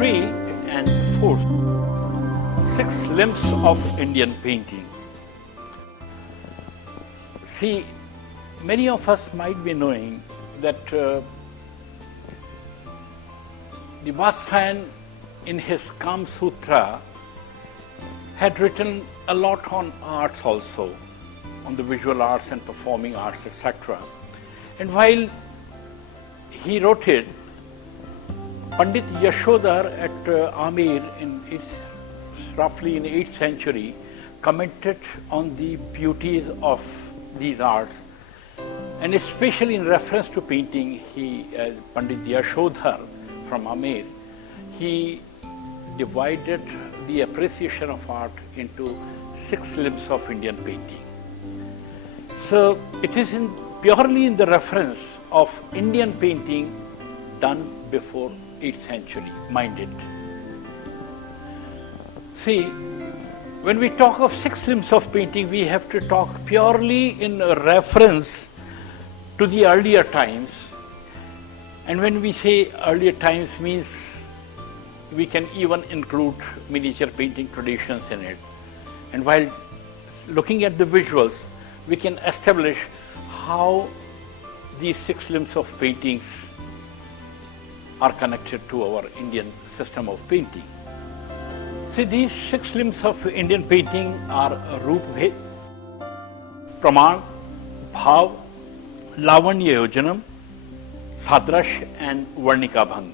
3 and 4, 6 limbs of Indian painting. See, many of us might be knowing that the Vatsyayan in his Kam Sutra had written a lot on arts also, on the visual arts and performing arts, etc. And while he wrote it, Pandit Yashodhar at Amir, roughly in 8th century, commented on the beauties of these arts. And especially in reference to painting, Pandit Yashodhar from Amir, he divided the appreciation of art into 6 limbs of Indian painting. So it is purely in the reference of Indian painting done before 8th century, mind it. See, when we talk of 6 limbs of painting, we have to talk purely in reference to the earlier times. And when we say earlier times, means we can even include miniature painting traditions in it. And while looking at the visuals, we can establish how these 6 limbs of paintings are connected to our Indian system of painting. See, these 6 limbs of Indian painting are Rupabheda, Pramanam, Bhava, Lavanya Yojanam, Sadrash and Varnika Bhang.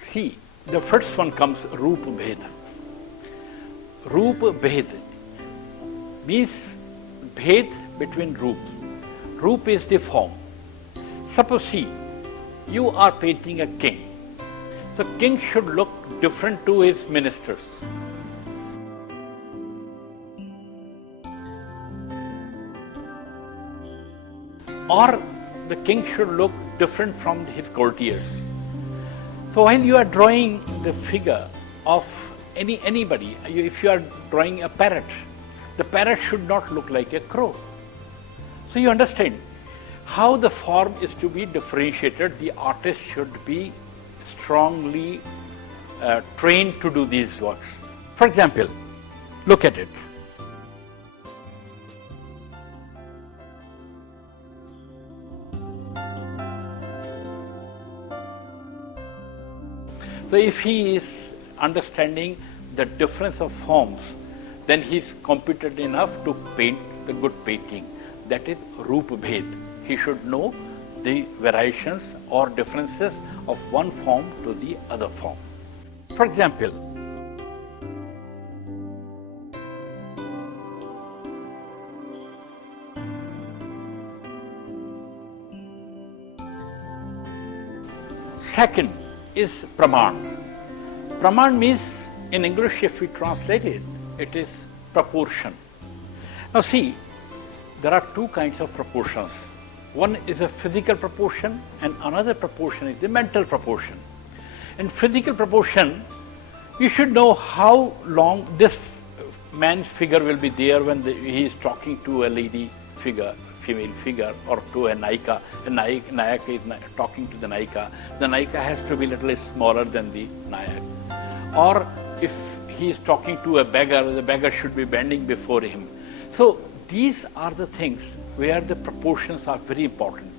See, the first one comes Rupabheda. Rupabheda means bhed between roops. Roop is the form. Suppose, see, you are painting a king. The king should look different to his ministers. Or the king should look different from his courtiers. So while you are drawing the figure of anybody, if you are drawing a parrot, the parrot should not look like a crow. So you understand how the form is to be differentiated. The artist should be strongly trained to do these works. For example, look at it. So if he is understanding the difference of forms, then he is competent enough to paint the good painting. That is Rupabheda. He should know the variations or differences of one form to the other form. For example, second is Praman. Praman means, in English, if we translate it, it is proportion. Now see, there are 2 kinds of proportions. One is a physical proportion and another proportion is the mental proportion. In physical proportion, you should know how long this man's figure will be there when he is talking to a lady figure, female figure, or to a Nayika. A Nayaka is talking to the Nayika. The Nayika has to be a little smaller than the Nayak. Or if he is talking to a beggar, the beggar should be bending before him. So these are the things where the proportions are very important.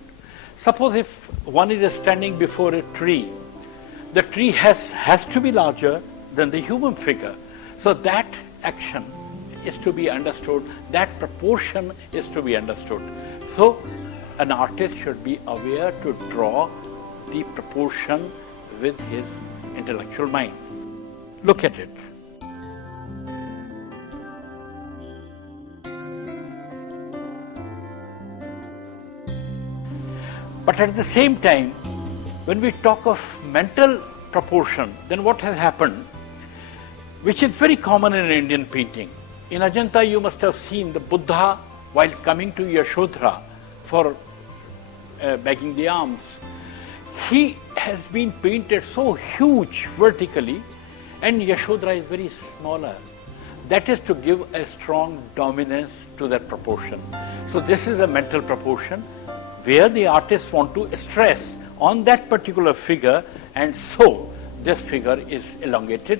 Suppose if one is standing before a tree, the tree has to be larger than the human figure. So that action is to be understood, that proportion is to be understood. So an artist should be aware to draw the proportion with his intellectual mind. Look at it. But at the same time, when we talk of mental proportion, then what has happened, which is very common in Indian painting. In Ajanta, you must have seen the Buddha while coming to Yashodhara for begging the alms. He has been painted so huge vertically, and Yashodhara is very smaller. That is to give a strong dominance to that proportion. So this is a mental proportion where the artists want to stress on that particular figure, and so this figure is elongated,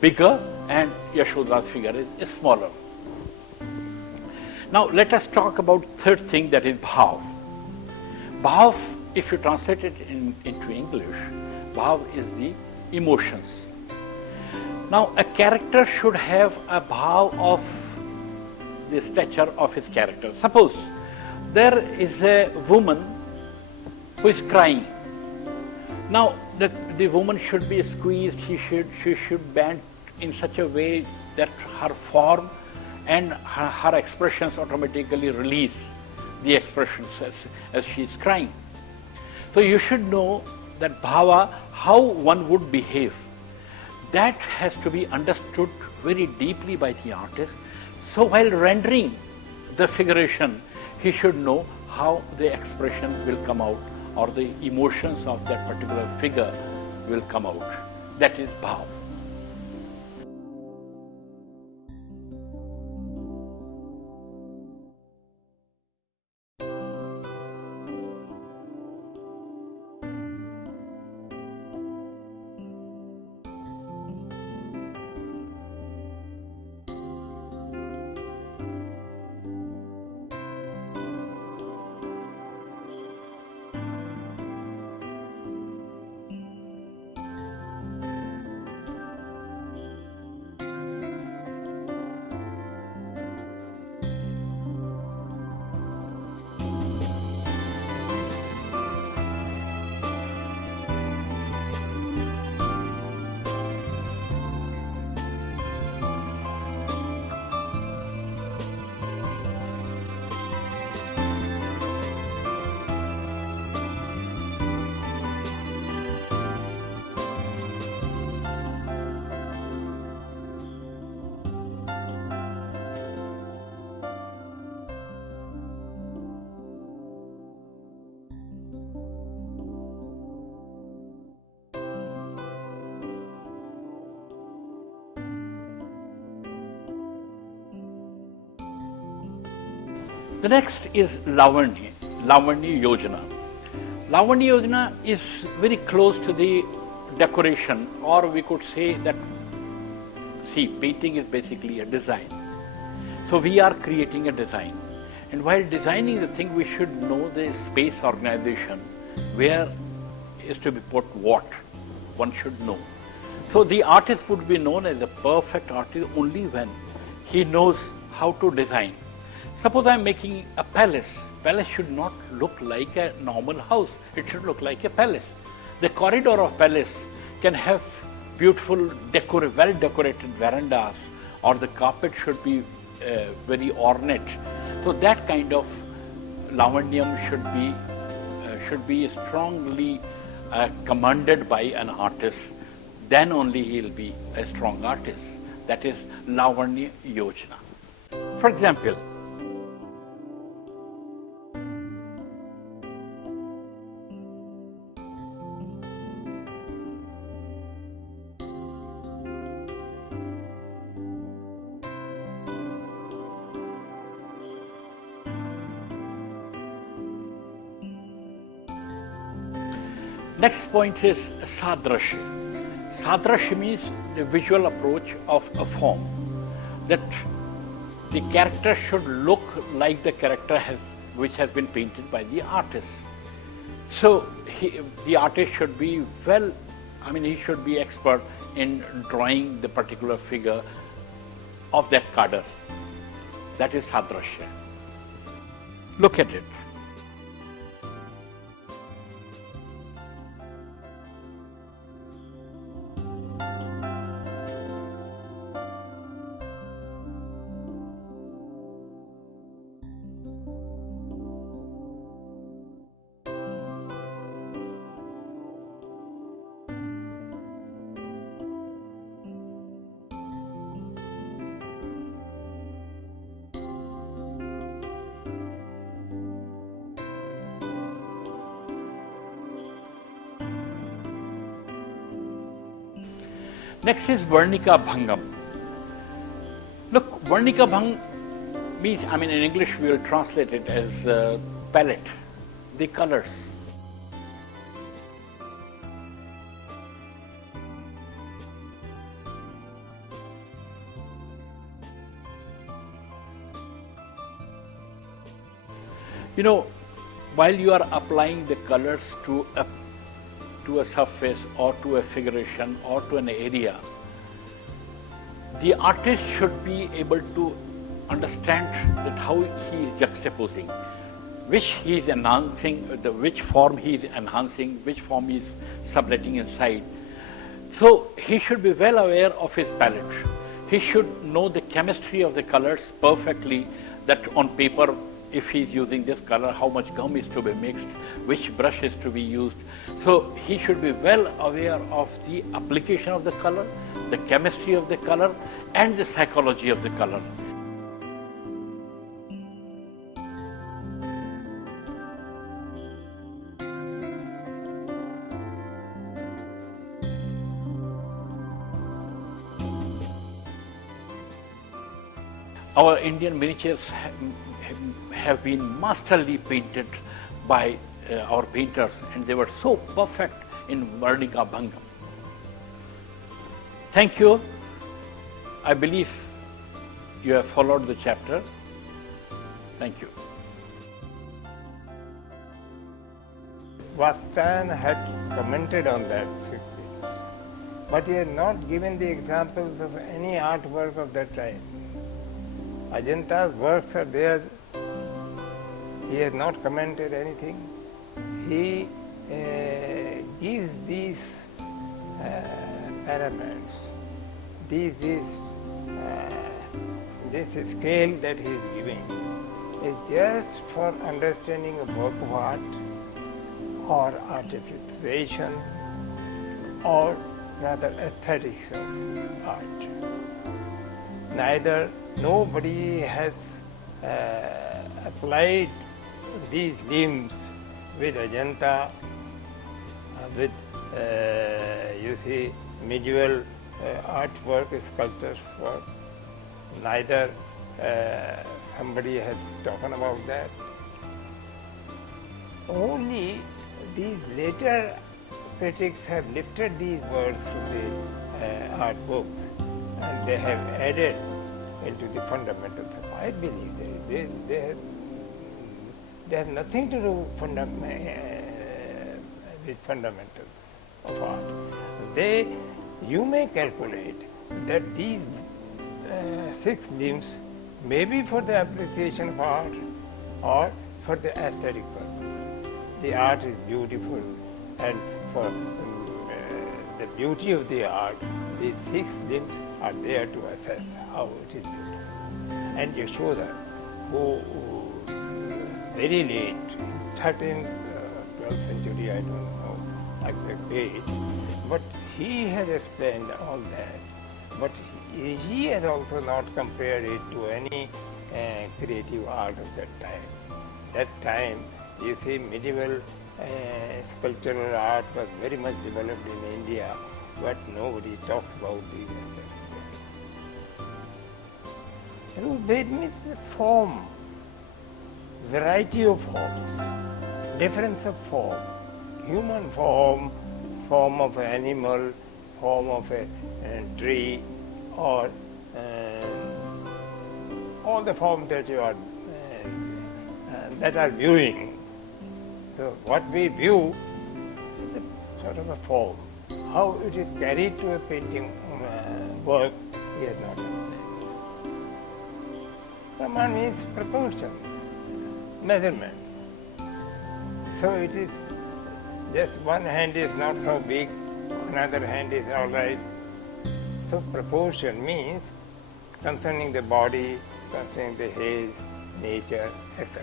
bigger, and Yashoda's figure is smaller. Now let us talk about third thing, that is Bhav. Bhav, if you translate it into English, Bhav is the emotions. Now a character should have a Bhav of the stature of his character. Suppose there is a woman who is crying. Now the woman should be squeezed, she should bend in such a way that her form and her expressions automatically release the expressions as she is crying. So you should know that Bhava, how one would behave, that has to be understood very deeply by the artist. So while rendering the figuration, he should know how the expression will come out or the emotions of that particular figure will come out. That is Bhava. The next is Lavanya Yojana. Lavanya Yojana is very close to the decoration, or we could say that, see, painting is basically a design. So we are creating a design. And while designing the thing, we should know the space organization, where is to be put what, one should know. So the artist would be known as a perfect artist only when he knows how to design. Suppose I am making a palace. Palace should not look like a normal house. It should look like a palace. The corridor of palace can have beautiful, well-decorated verandas, or the carpet should be very ornate. So that kind of lavanyam should be strongly commanded by an artist. Then only he will be a strong artist. That is Lavanya Yojana. For example, next point is Sadrashya. Sadrashya means the visual approach of a form, that the character should look like the character which has been painted by the artist. So the artist should be he should be expert in drawing the particular figure of that cadre. That is Sadrashya. Look at it. Next is Varnika Bhangam. Look, Varnika Bhang means, in English we will translate it as palette, the colors. You know, while you are applying the colors to a surface or to a figuration or to an area, the artist should be able to understand that how he is juxtaposing, which he is enhancing, which form he is enhancing, which form he is subletting inside. So he should be well aware of his palette. He should know the chemistry of the colors perfectly, that on paper, if he is using this color, how much gum is to be mixed, which brush is to be used. So he should be well aware of the application of the color, the chemistry of the color, and the psychology of the color. Our Indian miniatures have been masterly painted by our painters, and they were so perfect in Varnika Bhang. Thank you. I believe you have followed the chapter. Thank you. Vastan had commented on that, but he had not given the examples of any artwork of that time. Ajanta's works are there. He has not commented anything. He gives these parameters, this scale that he is giving is just for understanding a work of art or articulation or rather aesthetics of art. Nobody has applied these limbs with Ajanta, with medieval artwork, sculptors' work. Neither somebody has spoken about that. Only these later critics have lifted these words from the art books, and they have added into the fundamentals. I believe they have nothing to do with fundamentals of art. You may calculate that these 6 limbs may be for the appreciation of art or for the aesthetic purpose. The art is beautiful, and for the beauty of the art, these 6 limbs are there to assess how it is beautiful. And Yashoda, who very late, 13th, 12th century, I don't know exact date, but he has explained all that. But he has also not compared it to any creative art of that time. That time, medieval sculptural art was very much developed in India, but nobody talks about these aspects. Rupabheda means form, variety of forms, difference of form, human form, form of an animal, form of a tree, or all the forms that you are that are viewing. So what we view is a sort of a form. How it is carried to a painting work, he has not understood. Pramanam means proportion, measurement. So it is just one hand is not so big, another hand is all right. So proportion means concerning the body, concerning the head, nature, etc.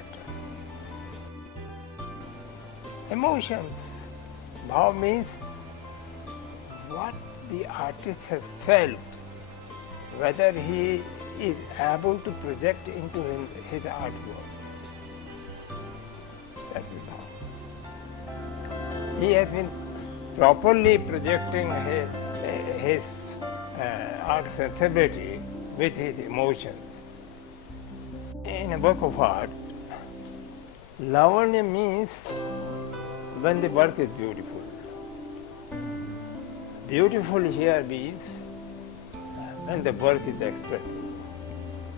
Emotions. Bhava means what the artist has felt, whether he is able to project into his artwork. That is Bhava. He has been properly projecting his art sensibility with his emotions. In a work of art, Lavanya means when the work is beautiful. Beautiful here means when the work is expressive.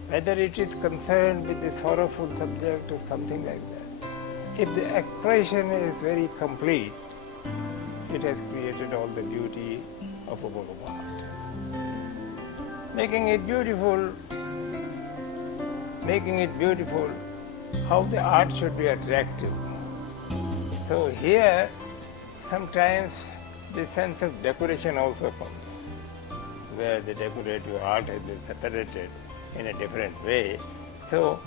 Whether it is concerned with a sorrowful subject or something like that. if the expression is very complete, it has created all the beauty of a work of art. Making it beautiful, how the art should be attractive. So here, sometimes the sense of decoration also comes, where the decorative art has been separated in a different way. So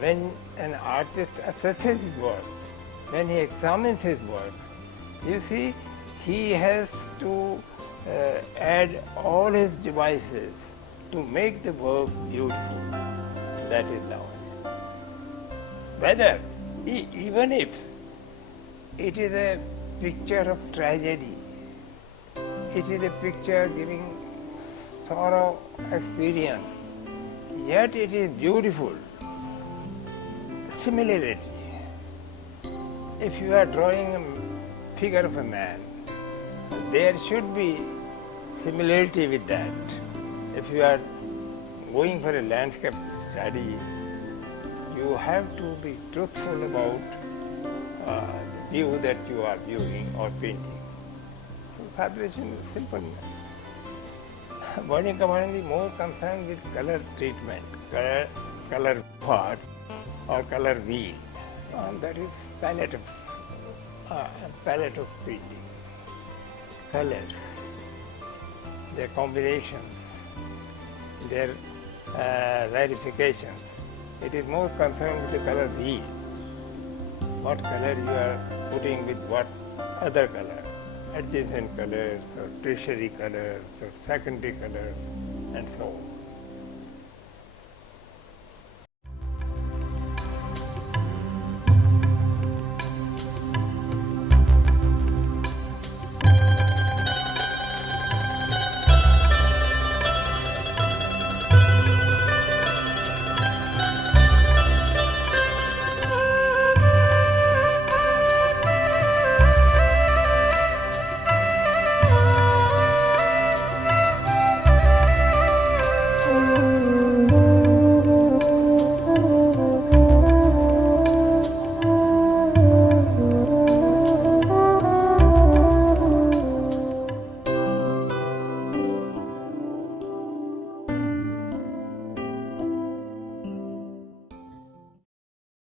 when an artist assesses his work, when he examines his work, you see, he has to add all his devices to make the work beautiful. That is the way. Whether, even if it is a picture of tragedy, it is a picture giving sorrow experience, yet it is beautiful. Similarity, if you are drawing a figure of a man, there should be similarity with that. If you are going for a landscape study, you have to be truthful about the view that you are viewing or painting. So fabrication is simple. Varnika Bhang is more concerned with color treatment, color part or color wheel. That is palette of painting. Colors, their combinations, their verifications. It is more concerned with the color wheel. What color you are putting with what other color, adjacent colors or tertiary colors or secondary colors.